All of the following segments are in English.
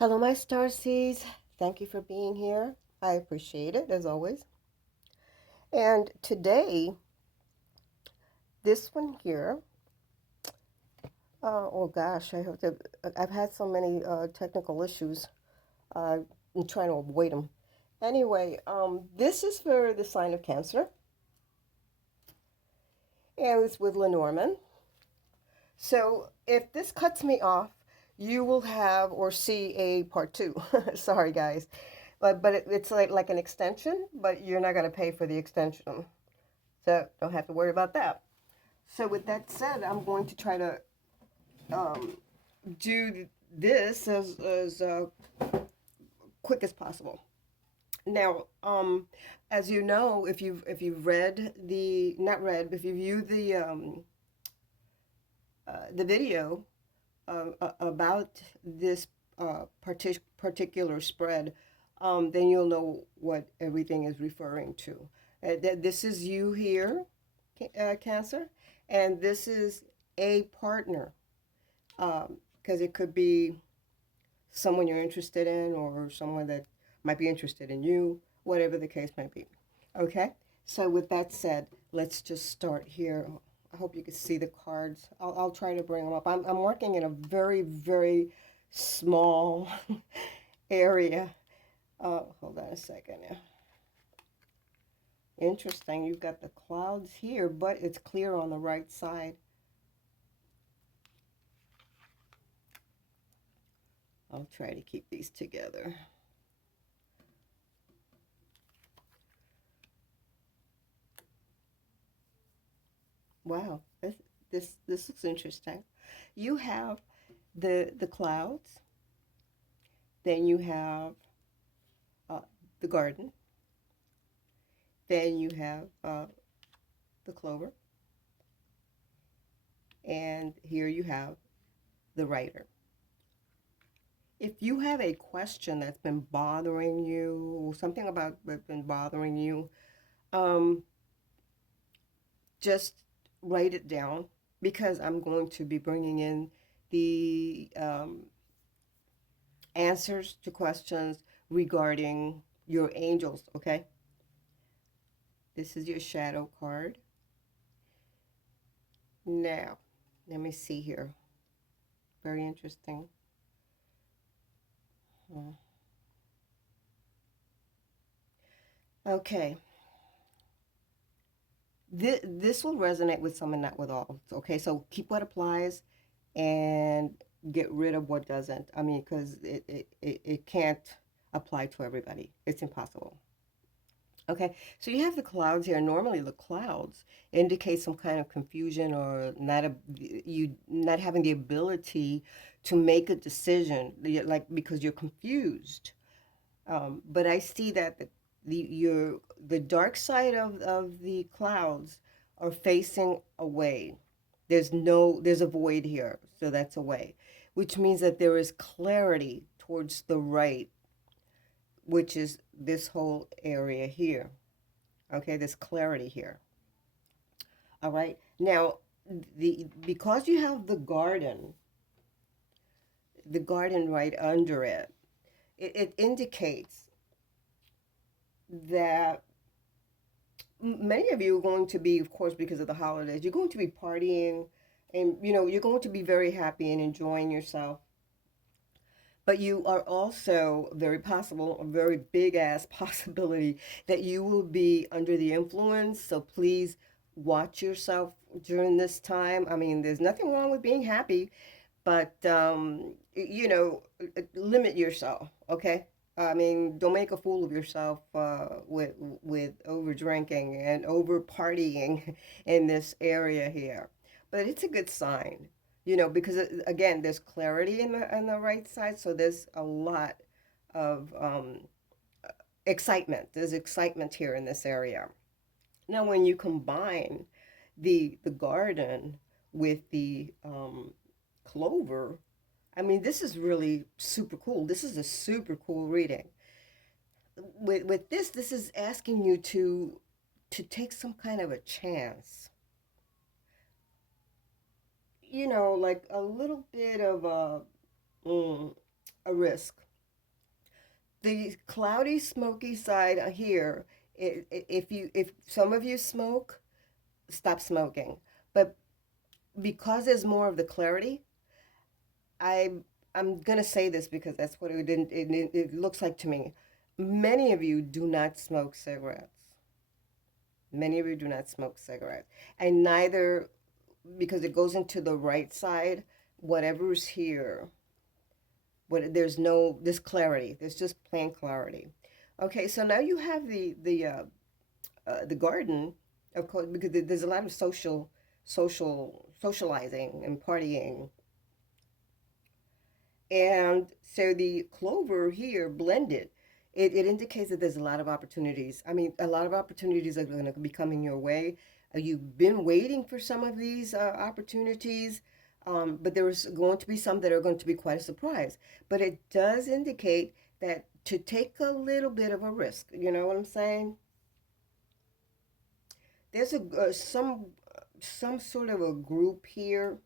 Hello, my Starseeds. Thank you for being here. I appreciate it, as always. And today, this one here, oh gosh, I've had so many technical issues. I'm trying to avoid them. Anyway, this is for the sign of Cancer, and it's with Lenormand. So if this cuts me off, you will have or see a part two. Sorry, guys. It's like an extension, but you're not going to pay for the extension. So don't have to worry about that. So with that said, I'm going to try to um, do this as quick as possible. Now, as you know, if you've read the not read, but if you view the video about this particular spread, then you'll know what everything is referring to. This is you here, Cancer, and this is a partner, because it could be someone you're interested in or someone that might be interested in you, whatever the case might be. Okay? So, with that said, let's just start here. I hope you can see the cards. I'll try to bring them up. I'm working in a very, very small area. Hold on a second. Interesting. You've got the clouds here, but it's clear on the right side. I'll try to keep these together. Wow, this looks interesting. You have the clouds, then you have uh, the garden, then you have the clover, and here you have the writer. If you have a question that's been bothering you, or something about that's been bothering you, um, just write it down because I'm going to be bringing in the answers to questions regarding your angels, okay? This is your shadow card. Now, let me see here. Very interesting. Hmm. Okay. This will resonate with some and not with all. Okay, so keep what applies and get rid of what doesn't. I mean, because it can't apply to everybody. It's impossible. Okay, so you have the clouds here. Normally, the clouds indicate some kind of confusion or you not having the ability to make a decision, like because you're confused. But I see that the dark side of the clouds are facing away. There's a void here, so that's away, which means that there is clarity towards the right, which is this whole area here. Okay, there's clarity here. All right. Now, the because you have the garden right under it, it indicates that many of you are going to be, of course, because of the holidays, you're going to be partying and you're going to be very happy and enjoying yourself. But you are also very possible, a very big ass possibility that you will be under the influence. So please watch yourself during this time. I mean, there's nothing wrong with being happy, but limit yourself, okay? I mean, don't make a fool of yourself with over drinking and over partying in this area here. But it's a good sign, because again, there's clarity in the right side, so there's a lot of excitement. There's excitement here in this area. Now, when you combine the garden with the clover, I mean, this is really super cool. This is a super cool reading. With this is asking you to take some kind of a chance. Like a little bit of a risk. The cloudy, smoky side here, if some of you smoke, stop smoking. But because there's more of the clarity, I I'm gonna say this because that's what it looks like to me. Many of you do not smoke cigarettes. Many of you do not smoke cigarettes, and neither because it goes into the right side. Whatever's here, what there's no this clarity. There's just plain clarity. Okay, so now you have the garden, of course, because there's a lot of socializing and partying. And so the clover here blended, it indicates that there's a lot of opportunities. I mean, a lot of opportunities are going to be coming your way. You've been waiting for some of these opportunities, but there's going to be some that are going to be quite a surprise. But it does indicate that to take a little bit of a risk. You know what I'm saying? There's a some sort of a group here.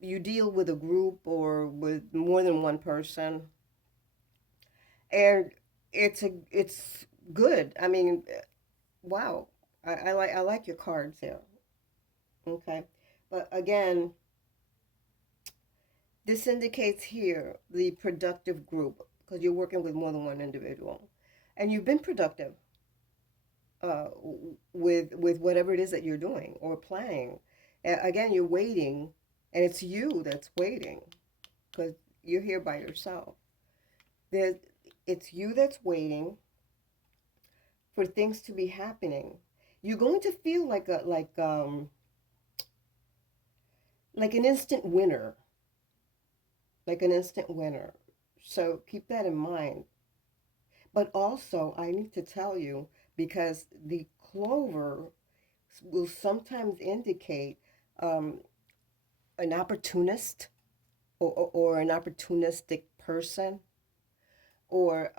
You deal with a group or with more than one person, and it's good. I mean, wow, I like your cards here. Okay, but again, this indicates here the productive group because you're working with more than one individual, and you've been productive with whatever it is that you're doing or planning. Again, you're waiting, and it's you that's waiting because you're here by yourself. There, it's you that's waiting for things to be happening. You're going to feel like an instant winner, like an instant winner. So keep that in mind. But also, I need to tell you because the clover will sometimes indicate um, an opportunist or an opportunistic person or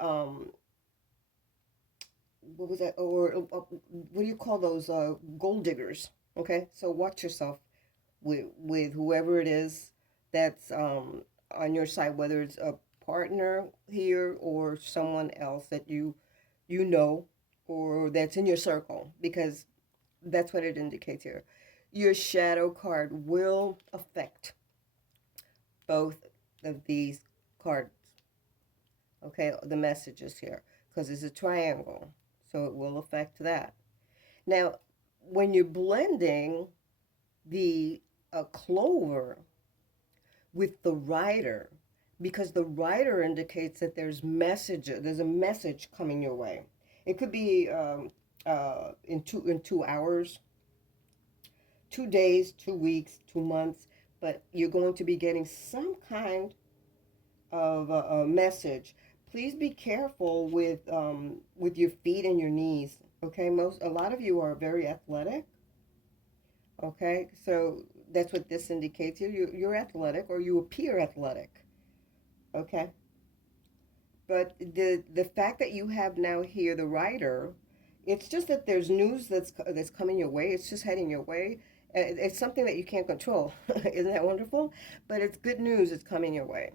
what was that? Or what do you call those gold diggers? Okay, so watch yourself with whoever it is that's on your side, whether it's a partner here or someone else that you know or that's in your circle, because that's what it indicates here. Your shadow card will affect both of these cards. Okay, the messages here because it's a triangle, so it will affect that. Now, when you're blending the clover with the rider, because the rider indicates that there's a message coming your way. It could be in 2 hours, 2 days, 2 weeks, 2 months, but you're going to be getting some kind of a message. Please be careful with your feet and your knees. Okay, a lot of you are very athletic. Okay, so that's what this indicates here. You're athletic or you appear athletic. Okay, but the fact that you have now here the rider, it's just that there's news that's coming your way. It's just heading your way. It's something that you can't control. Isn't that wonderful? But it's good news. It's coming your way.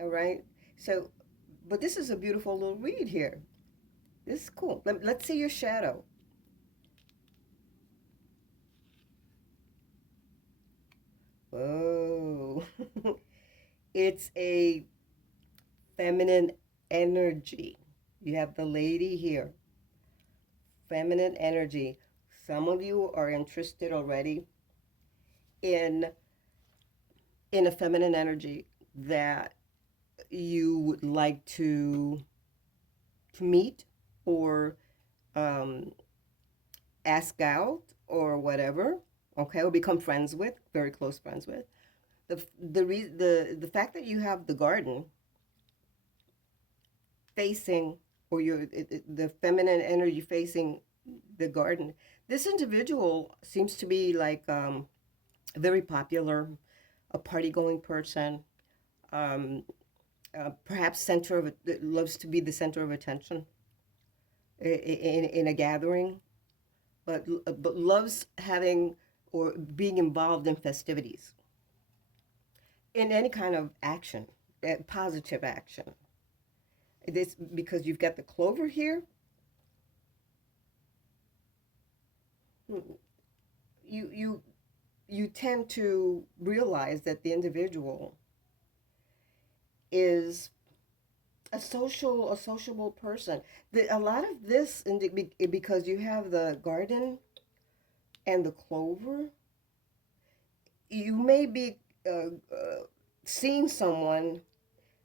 All right. So, but this is a beautiful little read here. This is cool. Let's see your shadow. Oh, it's a feminine energy. You have the lady here. Feminine energy. Some of you are interested already in in a feminine energy that you would like to meet or um, ask out or whatever. Okay, or become friends with, very close friends with. The fact that you have the garden facing or the feminine energy facing the garden, this individual seems to be like very popular, a party going person, um, perhaps loves to be the center of attention in a gathering, but loves having or being involved in festivities, in any kind of action, positive action. This because you've got the clover here. You you you tend to realize that the individual is a sociable person. A lot of this because you have the garden and the clover, you may be seeing someone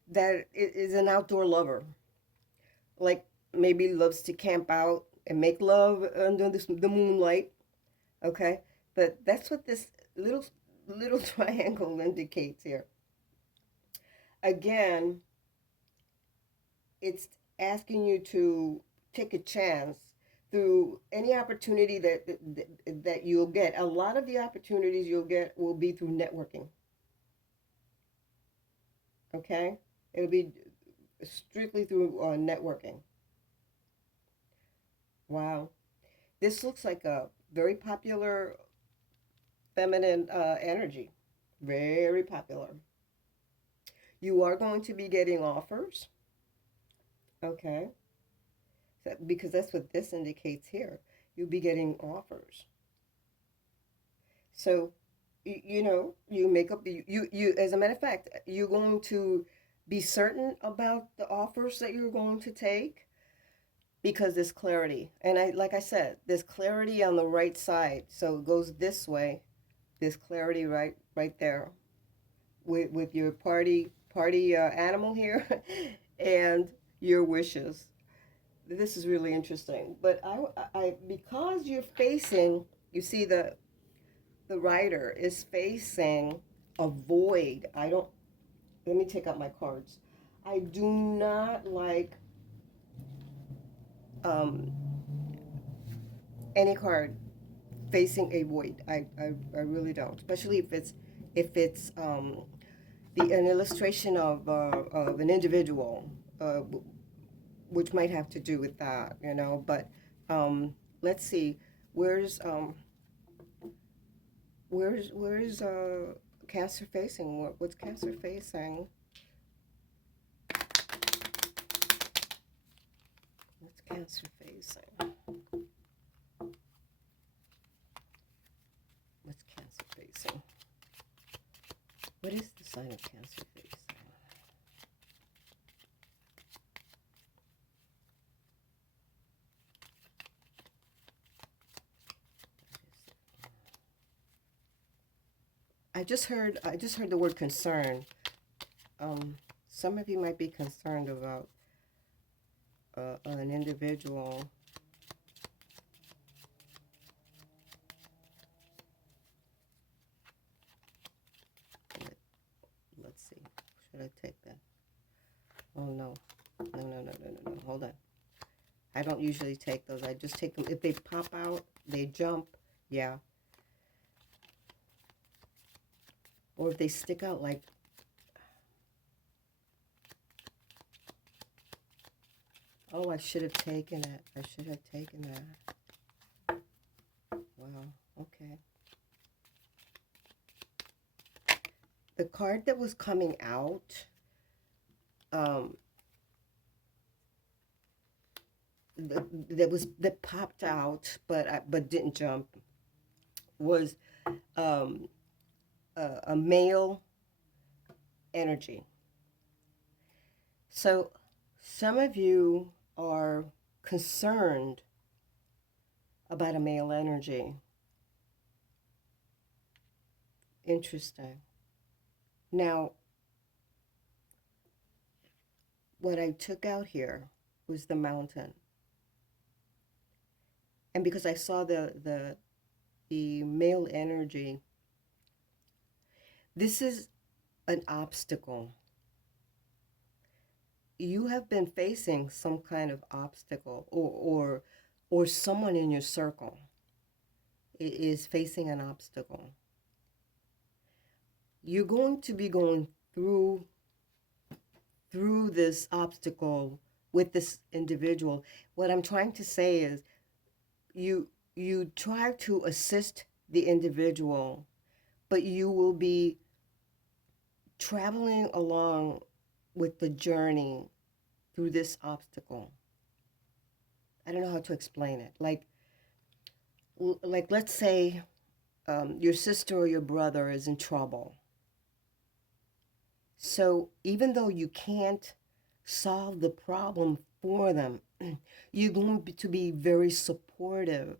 that is an outdoor lover, like maybe loves to camp out and make love under the moonlight. Okay, but that's what this little triangle indicates here. Again, it's asking you to take a chance through any opportunity that you'll get. A lot of the opportunities you'll get will be through networking. Okay, it'll be strictly through networking. Wow, this looks like a very popular feminine energy. Very popular. You are going to be getting offers. Okay, because that's what this indicates here. You'll be getting offers. So, you make up you. As a matter of fact, you're going to be certain about the offers that you're going to take because there's clarity. And like I said, there's clarity on the right side. So it goes this way. There's clarity right there with your party animal here, and your wishes. This is really interesting. But I because you're facing, you see the writer is facing a void. I don't. Let me take out my cards. I do not like um, any card facing a void. I really don't. Especially if it's an illustration of an individual, which might have to do with that, But let's see, where's um, where's Cancer facing? What's Cancer facing? What's Cancer facing? What's Cancer facing? What is the sign of Cancer facing? I just heard the word concern. Some of you might be concerned about an individual. Let, let's see. Should I take that? Oh no. No. Hold on. I don't usually take those. I just take them if they pop out, they jump. Yeah. Or if they stick out like, oh, I should have taken it. I should have taken that. Wow. Okay. The card that was coming out, um, that popped out, but didn't jump, was um, a male energy. So some of you are concerned about a male energy. Interesting. Now, what I took out here was the mountain. And because I saw the male energy, this is an obstacle. You have been facing some kind of obstacle, or someone in your circle is facing an obstacle. You're going to be going through this obstacle with this individual. What I'm trying to say is you try to assist the individual, but you will be traveling along with the journey through this obstacle. I don't know how to explain it. Like let's say your sister or your brother is in trouble. So even though you can't solve the problem for them, you're going to be very supportive.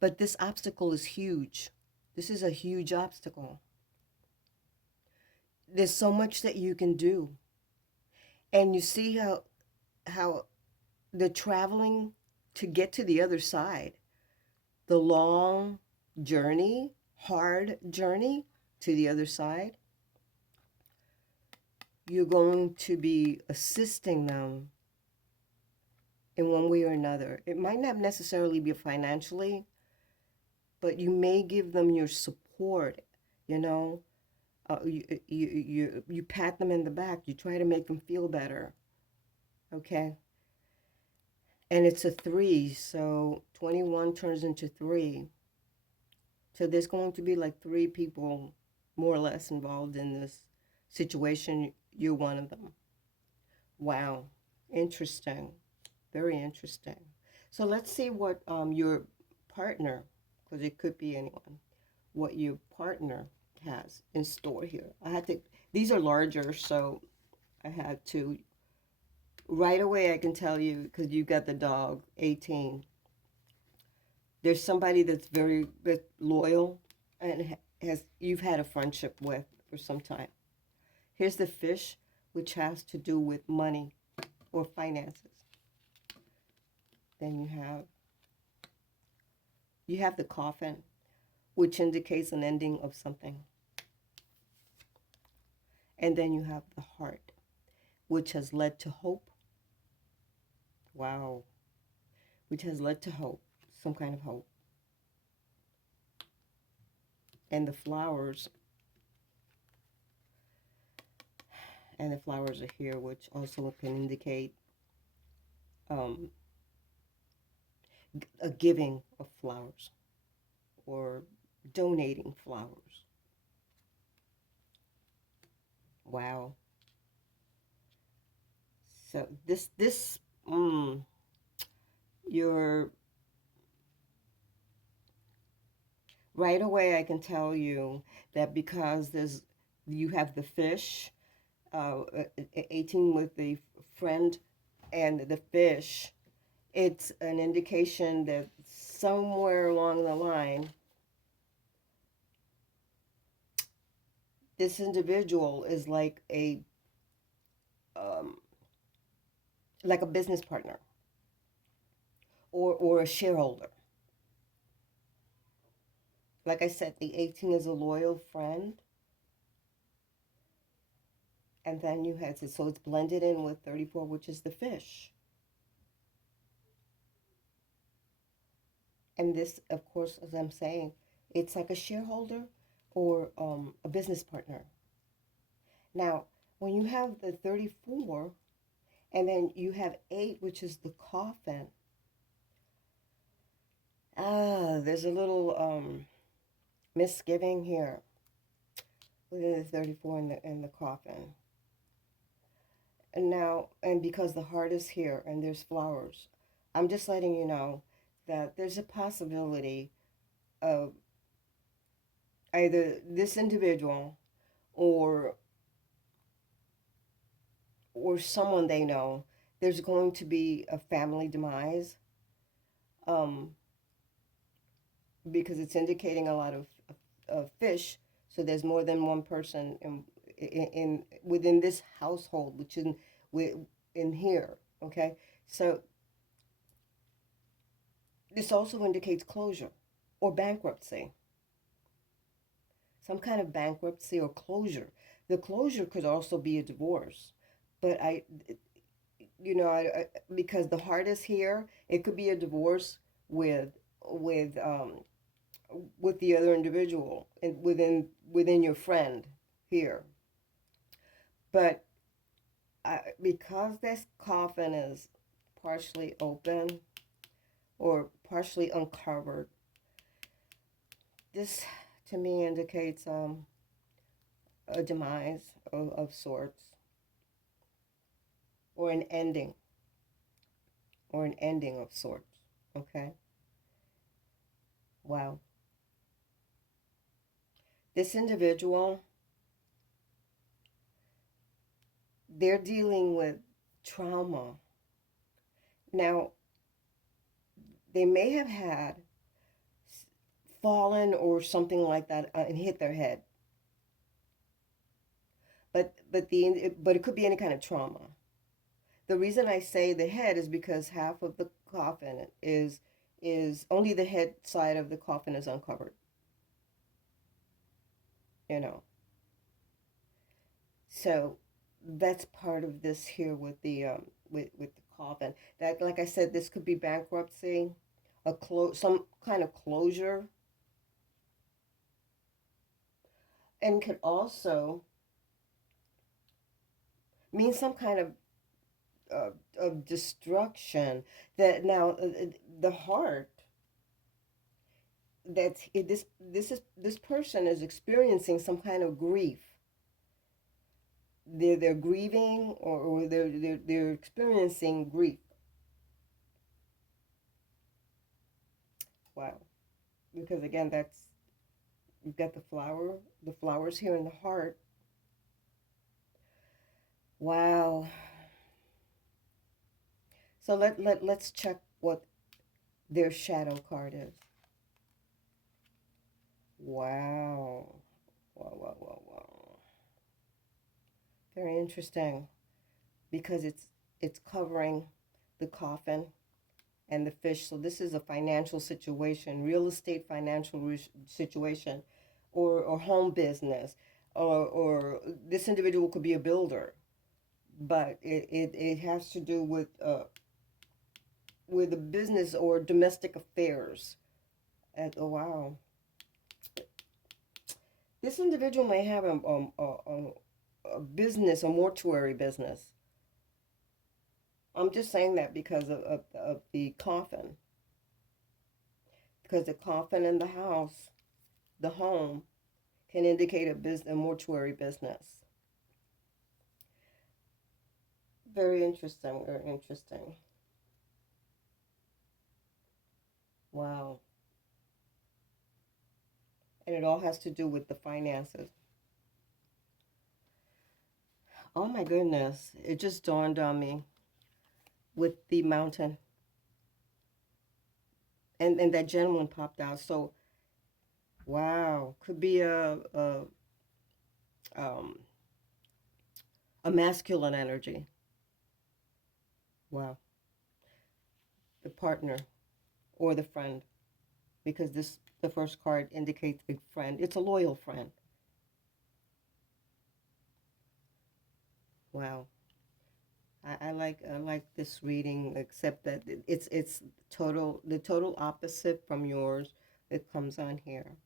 But this obstacle is huge. This is a huge obstacle. There's so much that you can do. And you see how the traveling to get to the other side, the long journey, hard journey to the other side, you're going to be assisting them in one way or another. It might not necessarily be financially, but you may give them your support, you know. You pat them in the back. You try to make them feel better, okay? And it's a 3, so 21 turns into 3. So there's going to be like 3 people more or less involved in this situation. You're one of them. Wow. Interesting. Very interesting. So let's see what your partner, because it could be anyone, what your partner has in store here. I had to, these are larger, so I had to, right away I can tell you, because you got the dog, 18. There's somebody that's very loyal and has you've had a friendship with for some time. Here's the fish, which has to do with money or finances. Then you have the coffin, which indicates an ending of something. And then you have the heart, which has led to hope. Wow. Which has led to hope, some kind of hope. And the flowers, are here, which also can indicate um, a giving of flowers or donating flowers. Wow. So mm, you're right away. I can tell you that because you have the fish, 18 with the friend and the fish. It's an indication that somewhere along the line, this individual is um, like a business partner or a shareholder. Like I said, the 18 is a loyal friend, and then you had to, so it's blended in with 34, which is the fish. And this, of course, as I'm saying, it's like a shareholder or a business partner. Now, when you have the 34, and then you have 8, which is the coffin, there's a little misgiving here within the 34 in the coffin. And now, and because the heart is here and there's flowers, I'm just letting you know that there's a possibility of either this individual or someone they know, there's going to be a family demise, um, because it's indicating a lot of fish. So there's more than one person in within this household, which in here. Okay, so this also indicates closure or bankruptcy, some kind of bankruptcy or closure. The closure could also be a divorce, but because the heart is here, it could be a divorce with with um, with the other individual and within your friend here. But because this coffin is partially open or partially uncovered, this to me indicates a demise of sorts. or an ending, or an ending of sorts. Okay? Wow. This individual, they're dealing with trauma. Now, they may have had fallen or something like that and hit their head, but it could be any kind of trauma. The reason I say the head is because half of the coffin is only the head side of the coffin is uncovered. You know, so that's part of this here with the with the coffin. That, like I said, this could be bankruptcy, some kind of closure, and could also mean some kind of destruction. That now the heart that this person is experiencing some kind of grief. They're grieving, or they're experiencing grief. Wow. Because again, that's, you've got the flowers here in the heart. Wow. So let's check what their shadow card is. Wow. Wow, wow, wow, wow. Very interesting, because it's covering the coffin and the fish. So this is a financial situation, real estate financial situation, or home business, or this individual could be a builder, but it has to do with a business or domestic affairs. And oh wow, this individual may have a business, a mortuary business. I'm just saying that because of the coffin, because the coffin in the house, the home, can indicate a mortuary business. Very interesting, very interesting. Wow. And it all has to do with the finances. Oh my goodness, it just dawned on me with the mountain. And that gentleman popped out. So, wow, could be um, a masculine energy. Wow. The partner or the friend, because the first card indicates a friend. It's a loyal friend. Wow. I like this reading, except that it's the total opposite from yours. It comes on here,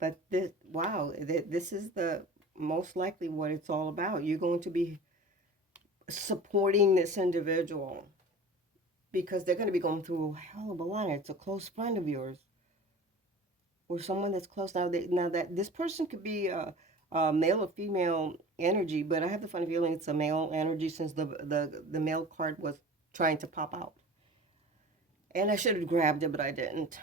but this, wow, this is the most likely what it's all about. You're going to be supporting this individual because they're going to be going through a hell of a lot. It's a close friend of yours or someone that's close. Now that this person could be a male or female energy, but I have the funny feeling it's a male energy, since the male card was trying to pop out. And I should have grabbed it, but I didn't.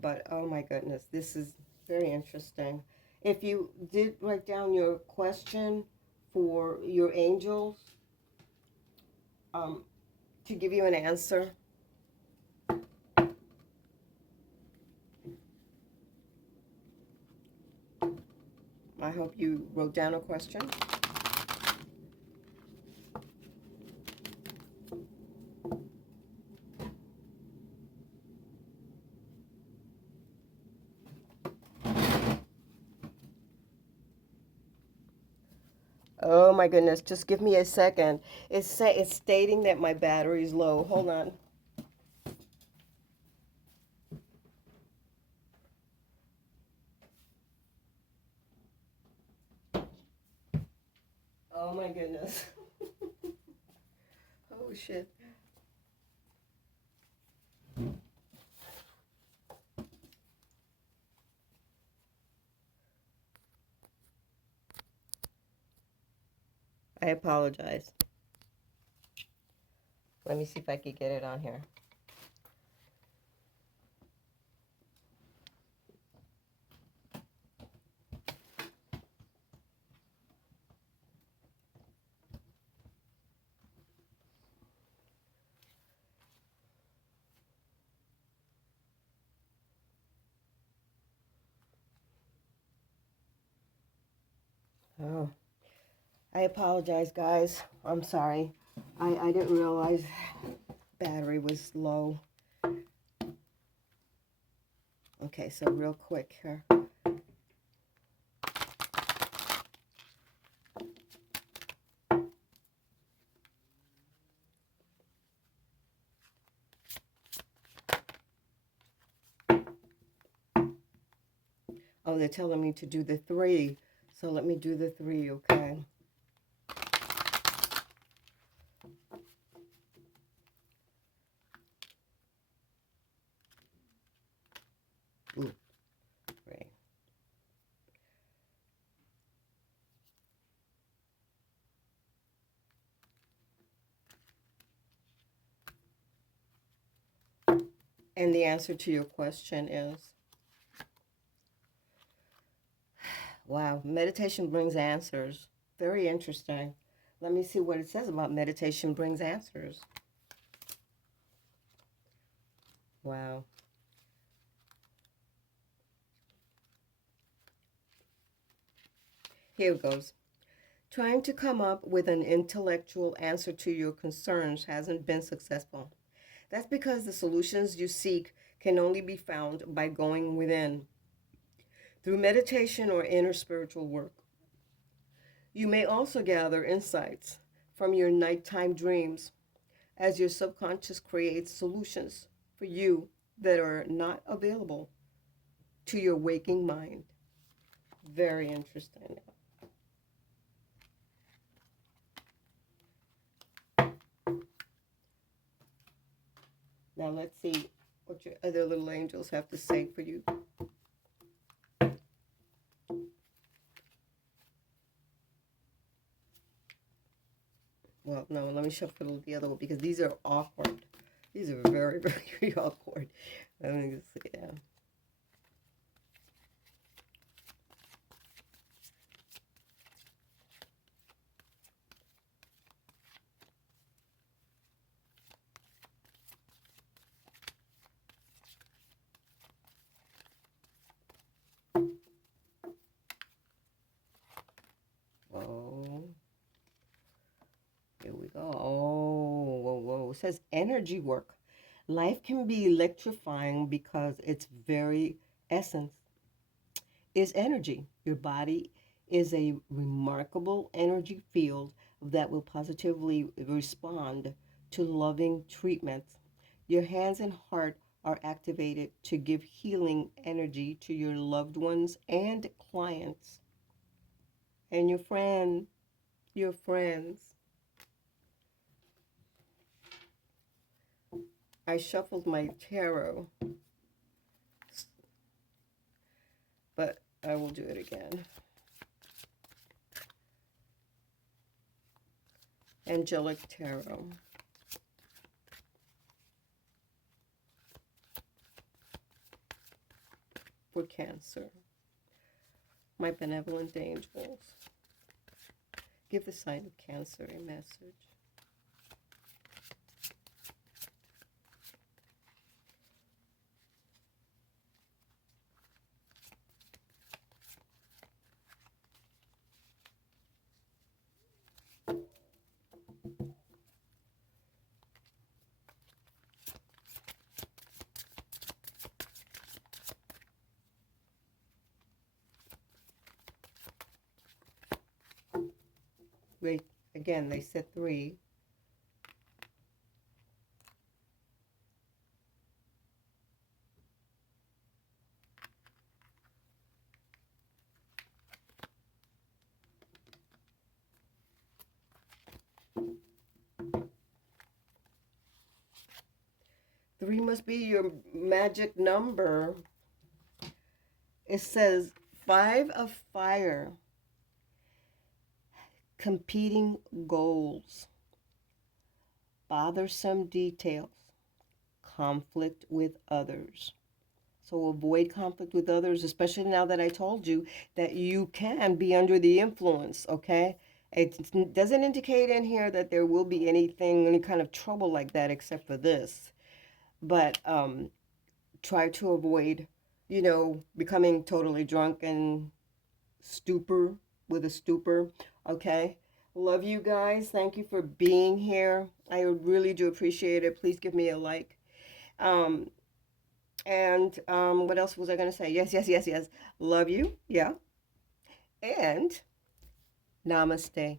But oh my goodness, this is very interesting. If you did write down your question for your angels, um, to give you an answer, I hope you wrote down a question. Oh my goodness, just give me a second. It's stating that my battery's low. Hold on. Oh my goodness. Oh shit. I apologize. Let me see if I can get it on here. Oh, I apologize, guys. I'm sorry. I didn't realize battery was low. Okay, so real quick here. Oh, they're telling me to do the 3. So let me do the 3, okay? Ooh, 3. And the answer to your question is, wow, meditation brings answers. Very interesting. Let me see what it says about meditation brings answers. Wow. Here it goes. Trying to come up with an intellectual answer to your concerns hasn't been successful. That's because the solutions you seek can only be found by going within, through meditation or inner spiritual work. You may also gather insights from your nighttime dreams as your subconscious creates solutions for you that are not available to your waking mind. Very interesting. Now let's see what your other little angels have to say for you. Well, no, let me shuffle the other one because these are awkward. These are very, very awkward. Let me just see. Yeah. Oh, here we go. Oh, whoa, whoa. It says energy work. Life can be electrifying because its very essence is energy. Your body is a remarkable energy field that will positively respond to loving treatments. Your hands and heart are activated to give healing energy to your loved ones and clients and your friends. I shuffled my tarot, but I will do it again. Angelic Tarot. For Cancer. My benevolent angels. Give the sign of Cancer a message. Wait, again, they said 3. Three must be your magic number. It says 5 of fire, competing goals. bothersome details, conflict with others. So avoid conflict with others, especially now that I told you that you can be under the influence, okay? It doesn't indicate in here that there will be anything, any kind of trouble like that except for this. But try to avoid, becoming totally drunk and stupor with a stupor, okay? Love you guys. Thank you for being here. I really do appreciate it. Please give me a like. Um, and what else was I going to say? Yes, yes, yes, yes. Love you. Yeah. And namaste.